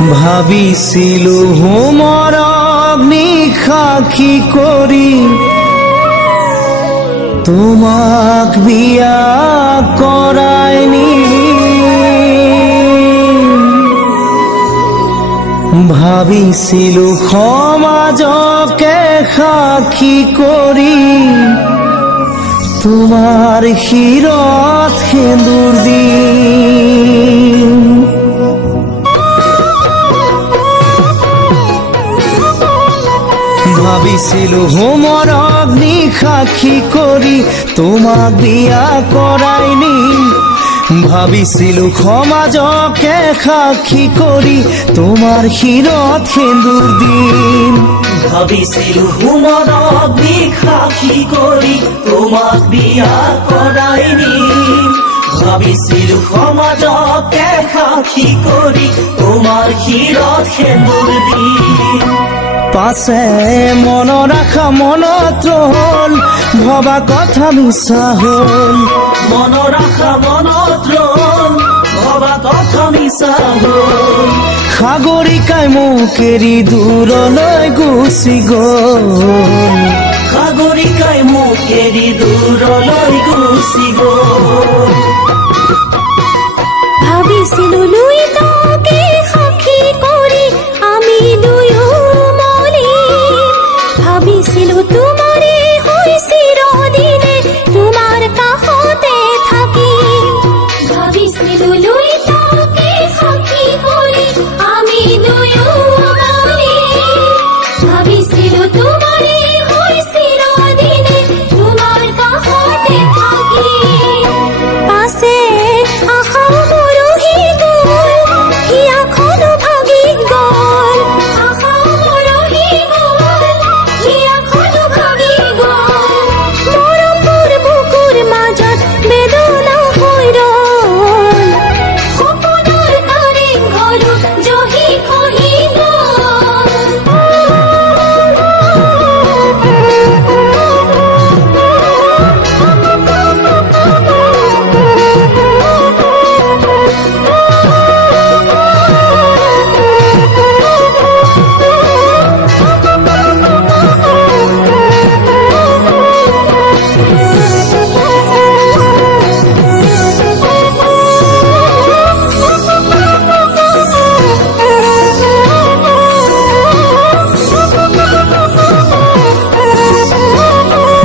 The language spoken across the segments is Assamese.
ভাবিছিলো হোমৰ অগ্নি সাক্ষী কৰি তোমাক বিয়া কৰাই নি ভাবিছিলো সমাজকে সাক্ষী কৰি তোমাৰ শিৰত সেন্দুৰ দিম ভাবিছিলো হোমৰ অগ্নি সাক্ষী কৰি তোমাক বিয়া কৰাই নিম ভাবিছিলো সমাজকে সাক্ষী কৰি তোমাৰ শিৰত সেন্দুৰ দিম ভাবিছিলো হোমৰ অগ্নি সাক্ষী কৰি তোমাক বিয়া কৰাই নিম ভাবিছিলো সমাজকে সাক্ষী কৰি তোমাৰ শিৰত সেন্দুৰ দিম পাছে মনৰ আশা মনত ৰল ভবা কথা মিছা হল মনৰ আশা মনত ৰল ভবা কথা মিছা হল সাগৰিকাই মোক এৰি দূৰলৈ গুচি গল সাগৰিকাই মোক এৰি দূৰলৈ গুচি গল ভাবিছিলো দুয়োটাকে সাক্ষী কৰি আমি দুয়ো ভাবিছিলো তোমাৰে হৈ চিৰদিনে তোমাৰ কাষতে থাকিম ভাবিছিলো দুয়োটাকে সাক্ষী কৰি আমি দুয়ো ভাবিছিলো তোমাৰে হৈ চিৰদিনে তোমাৰ কাষতে থাকিম পাছে আশা মৰহি গল হিয়াখনো ভাগি গল আশা মৰহি গল হিয়াখনো ভাগি গল মৰমৰ বুকুৰ মাজত বেদনা হৈ ৰল সপোনৰ কাৰেং ঘৰো জহি খহি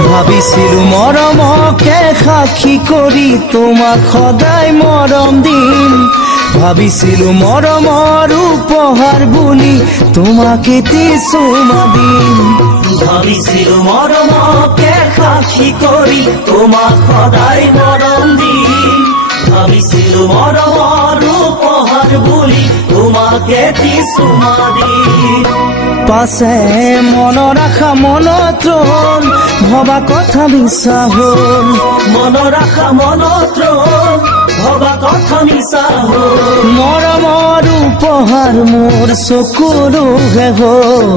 ভাবিছিলো মৰমকে সাক্ষী কৰি তোমাক সদায় মৰম দিম ভাবিছিলো মৰমৰ উপহাৰ বুলি তোমাক এটি চুমা দিম ভাবিছিলো মৰমকে সাক্ষী কৰি তোমাক সদায় মৰম দিম ভাবিছিলো মৰমৰ উপহাৰ বুলি তোমাক এটি চুমা দিম পাছে মনৰ আশা মনত ৰল ভবা কথা মিছা হল মনৰ আশা মনত ৰল ভবা কথা মিছা হল মৰমৰ উপহাৰ মোৰ চকুলোহে হল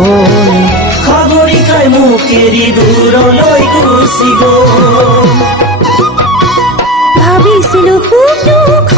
সাগৰিকাই মোক এৰি দূৰলৈ গুচি গল ভাবিছিলো সুখ